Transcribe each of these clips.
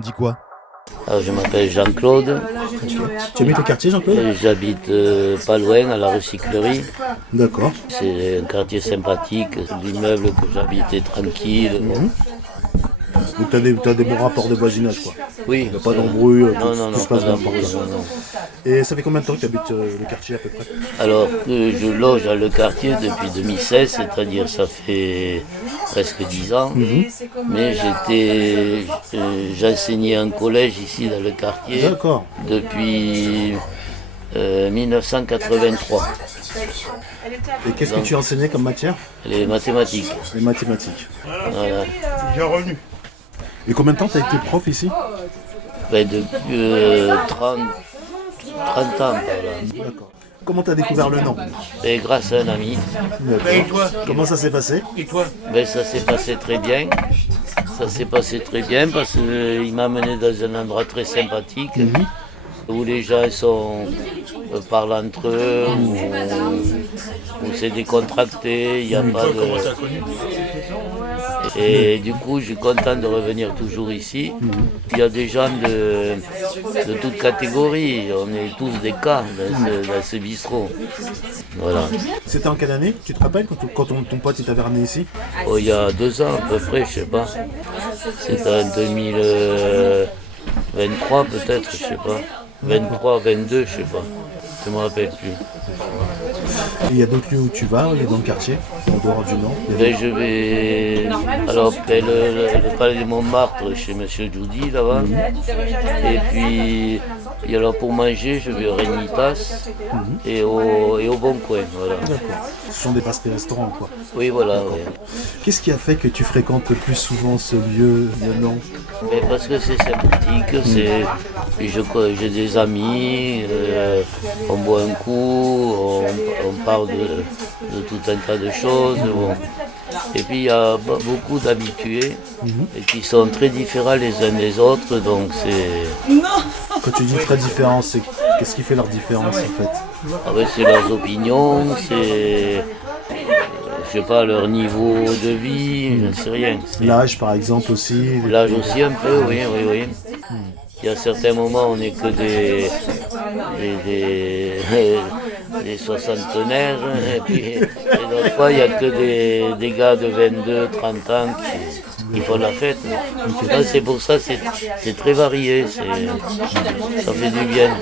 On dit quoi? Alors, je m'appelle Jean-Claude. Tu habites au quartier, Jean-Claude? J'habite pas loin, à la recyclerie. D'accord. C'est un quartier sympathique. L'immeuble que j'habite est tranquille. Donc t'as des bons rapports de voisinage, quoi. Oui. Il n'y a pas d'embrouille, Non, tout se passe pas bien pour d'embrouille, toi. non. Et ça fait combien de temps que tu habites le quartier à peu près? Alors, je loge dans le quartier depuis 2016, c'est-à-dire ça fait presque 10 ans. Mais j'enseignais en collège ici dans le quartier D'accord. depuis 1983. Et qu'est-ce que tu enseignais comme matière? Les mathématiques. Les mathématiques. Voilà. J'ai revenu. Et combien de temps tu as été prof ici? Ben, depuis 30 ans par là. D'accord. Comment tu as découvert le nom? Et grâce à un ami. D'accord. Et toi? Comment ça s'est passé? Et toi? Ben, ça s'est passé très bien. Ça s'est passé très bien parce qu'il m'a amené dans un endroit très sympathique où les gens parlent entre eux, où c'est décontracté, il n'y a pas de... Comment t'as connu? Et du coup, je suis content de revenir toujours ici. Il y a des gens de toutes catégories. On est tous des cas dans ce bistrot. Voilà. C'était en quelle année? Tu te rappelles quand ton pote il t'avait ramené ici? Oh, il y a 2 ans à peu près, je sais pas. C'était en 2023 peut-être, je sais pas. 23, 22, je sais pas. Je me rappelle plus. Et il y a d'autres lieux où tu vas, dans le quartier, en dehors du Nord? Ben, je vais alors le palais de Montmartre chez Monsieur Judy là-bas. Et puis alors pour manger, je vais au Rénitas et au Bon Coin. Voilà. D'accord. Ce sont des passeries-restaurants, quoi. Oui, voilà. Ouais. Qu'est-ce qui a fait que tu fréquentes le plus souvent ce lieu, le Nord? Mais parce que c'est sympathique, j'ai des amis, on boit un coup, on parle de tout un tas de choses. Bon. Et puis il y a beaucoup d'habitués et qui sont très différents les uns des autres, donc c'est... Quand tu dis très différent, qu'est-ce qui fait leur différence en fait? Ah ben, c'est leurs opinions, c'est... je sais pas, leur niveau de vie, je ne sais rien. L'âge par exemple aussi? L'âge aussi un peu, oui. Il y a certains moments on n'est que des soixantenaires, et puis d'autres fois il n'y a que des gars de 22, 30 ans qui font la fête. Là, c'est pour ça c'est très varié, ça fait du bien.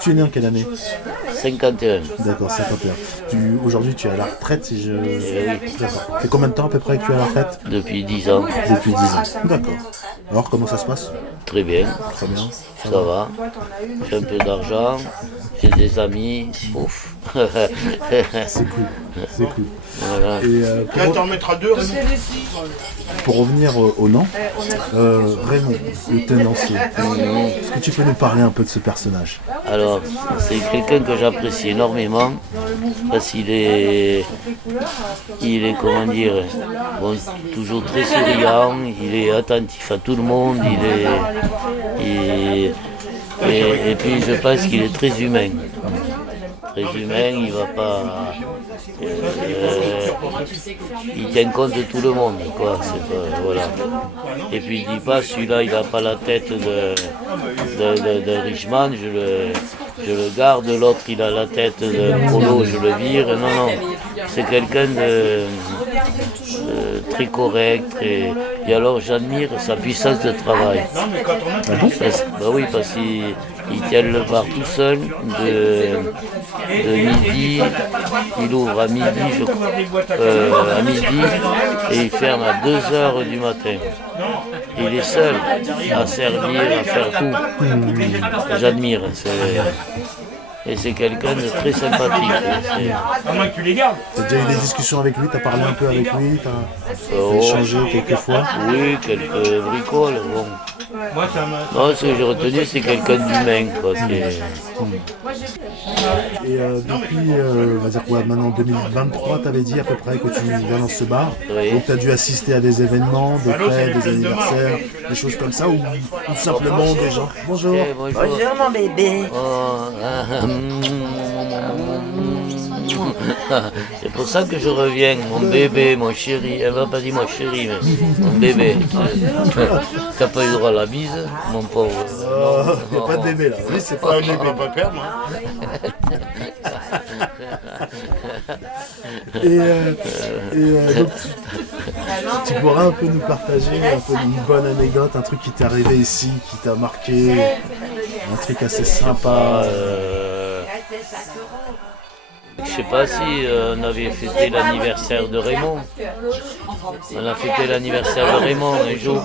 Tu es né en quelle année? 51. D'accord, 51. Aujourd'hui tu es à la retraite si je... Oui, D'accord. Ça fait combien de temps à peu près que tu es à la retraite? depuis 10 ans. Depuis 10 ans. D'accord. Alors comment ça se passe? Très bien, Très bien. ça va. J'ai un peu d'argent, j'ai des amis, ouf. C'est cool. C'est cool. Voilà. Et Là, t'en mettras deux, Raymond. pour revenir au Nant, Raymond, le tenancier, est-ce que tu peux nous parler un peu de ce personnage? Alors, c'est quelqu'un que j'apprécie énormément parce qu'il est comment dire, bon, toujours très souriant, il est attentif à tout le monde, et puis je pense qu'il est très humain. Très humain, il va pas... il tient compte de tout le monde, quoi. Voilà. Et puis il dit pas, celui-là il n'a pas la tête de Richman, je le garde, l'autre il a la tête de Polo, je le vire. Non, c'est quelqu'un de très correct, et alors j'admire sa puissance de travail. Bah oui, parce qu'il tient le bar tout seul de midi, il ouvre à midi, à midi, et il ferme à 2h du matin. Il est seul à servir, à faire tout. J'admire. Et c'est quelqu'un de très sympathique. À moins que tu les gardes. Tu as déjà eu des discussions avec lui, tu as parlé un peu avec lui, tu as échangé quelques fois? Oui, quelques bricoles, bon. Moi, ça m'a... Non, ce que j'ai retenu, c'est quelqu'un d'humain, quoi. Et depuis, on va dire quoi, maintenant 2023, tu avais dit à peu près que tu viens dans ce bar. Oui. Donc tu as dû assister à des événements, des fêtes, des anniversaires, des choses comme ça, ou simplement des gens. Bonjour. Eh, bonjour. Bonjour mon bébé. Oh, C'est pour ça que je reviens, mon bébé, mon chéri. Elle m'a pas dit mon chéri, mais mon bébé. T'as pas eu droit à la bise, mon pauvre. Il n'y a pas de bébé là. Oui, c'est pas Ah, un on va bébé. pas perdre. Hein. Donc, tu pourras un peu nous partager un peu une bonne anecdote, un truc qui t'est arrivé ici, qui t'a marqué, un truc assez sympa. Je sais pas si on avait fêté l'anniversaire de Raymond. On a fêté l'anniversaire de Raymond un jour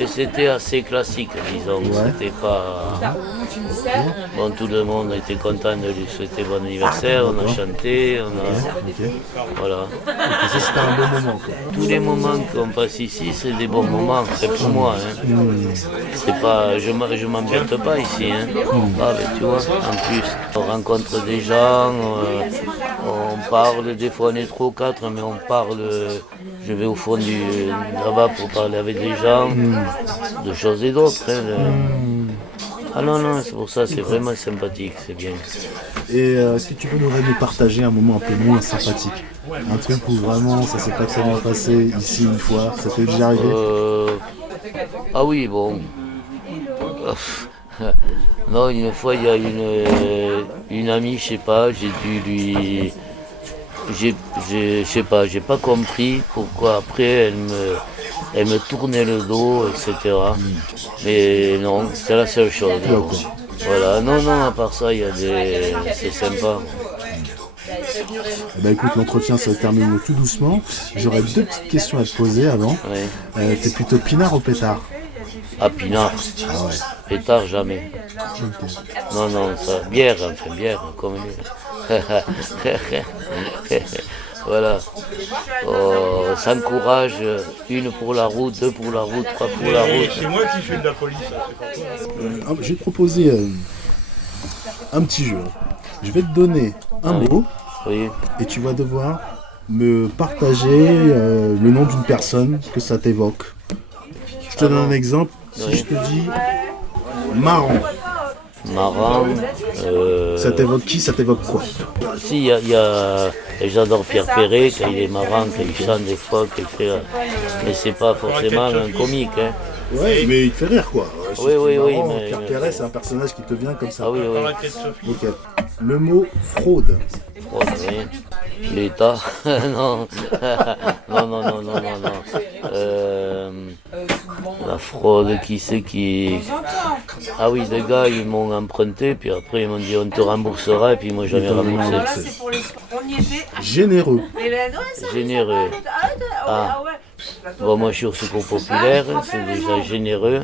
et c'était assez classique, disons. Ouais. C'était pas. Bon, tout le monde était content de lui souhaiter bon anniversaire. On a chanté, on a. Ok. Voilà. Et ça c'était un bon moment quoi. Tous les moments qu'on passe ici, c'est des bons moments. C'est pour moi. Hein. C'est pas. Je m'embête pas ici. Hein. Ah, mais tu vois, en plus, on rencontre des gens. On parle, des fois on est 3 ou 4, mais on parle, je vais au fond là-bas pour parler avec les gens, de choses et d'autres. Hein, Ah non, non, c'est pour ça, c'est vraiment sympathique, c'est bien. Et est-ce que tu peux nous partager un moment un peu moins sympathique? Un truc où vraiment ça s'est pas très bien passé ici une fois, ça t'est déjà arrivé? Ah oui, bon. Non, une fois, il y a une amie, je sais pas, j'ai dû lui... Je sais pas, j'ai pas compris pourquoi après elle me tournait le dos, etc. Mais non, c'est la seule chose. Voilà, non, à part ça, il y a des... c'est sympa. Eh ben, écoute, l'entretien se termine tout doucement. J'aurais 2 petites questions à te poser avant. Ouais. T'es plutôt pinard ou pétard? Ah, pinard. Ah ouais. Pétard, jamais. Ok. Non, ça, bière, enfin bière, comme voilà. Oh, on s'encourage, 1 pour la route, 2 pour la route, 3 pour la Et route. c'est moi qui fais de la police, ça, c'est pas toi. Je vais te proposer un petit jeu. Je vais te donner un mot Oui, et tu vas devoir me partager le nom d'une personne que ça t'évoque. Je te donne un exemple. Si Oui. je te dis marrant, marrant. ça t'évoque qui? Ça t'évoque quoi? Si, il y a j'adore Pierre Perret, quand il est marrant, quand il chante des fois, qu'il fait, mais c'est pas forcément un comique. Hein. Ouais, mais il te fait rire quoi. Si Oui, tu oui, es oui, marrant, mais- Pierre Perret, c'est un personnage qui te vient comme ça. Ah oui, Dans oui. la tête Sophie. Ok. Le mot fraude. Oh, oui. L'État. Non. Non. La fraude, qui c'est qui... Ah oui, les gars, ils m'ont emprunté, puis après ils m'ont dit on te remboursera, et puis ils m'ont jamais remboursé. On y était. Généreux. Généreux. Ah. Bon, moi je suis au secours populaire, c'est déjà généreux.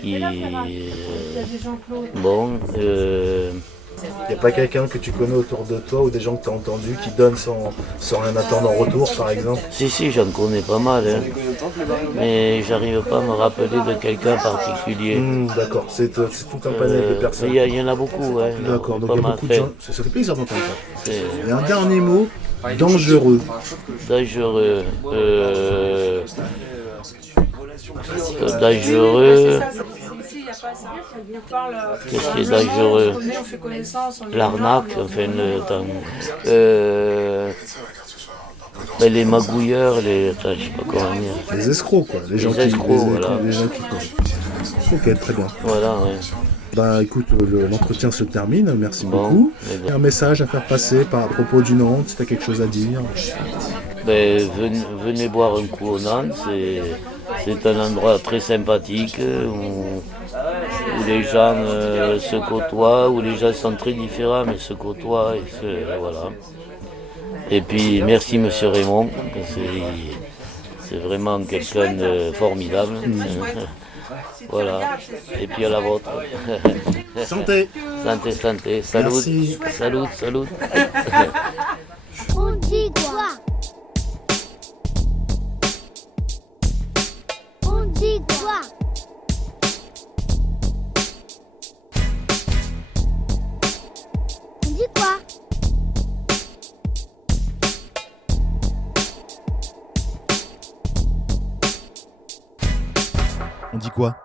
Qui... Bon, Il n'y a pas quelqu'un que tu connais autour de toi ou des gens que tu as entendus qui donnent sans rien attendre en retour par exemple? si, j'en connais pas mal, hein. Mais j'arrive pas à me rappeler de quelqu'un particulier. D'accord, c'est tout un panel de personnes. Il y en a beaucoup, hein. D'accord, donc Pas il y a mal beaucoup de fait. gens. Ça fait plaisir d'entendre ça. C'est Et un dernier mot, dangereux. dangereux. Dangereux. Qu'est-ce qui est dangereux? L'arnaque, enfin, ben, les magouilleurs, attends, je sais pas comment dire. Les escrocs quoi, les gens escrocs, voilà. les gens qui Ok, très bien. Voilà, ouais. Bah écoute, l'entretien se termine, merci Bon, beaucoup. eh bien. Un message à faire passer à propos du Nantes, si tu as quelque chose à dire. Ben, venez boire un coup au Nantes, c'est un endroit très sympathique où les gens se côtoient, où les gens sont très différents mais se côtoient et voilà. Et puis merci Monsieur Raymond, c'est vraiment quelqu'un de formidable. Voilà. Et puis à la vôtre. Santé. Santé. Salut. Merci. Salut. On dit quoi? On dit quoi? On dit quoi? On dit quoi?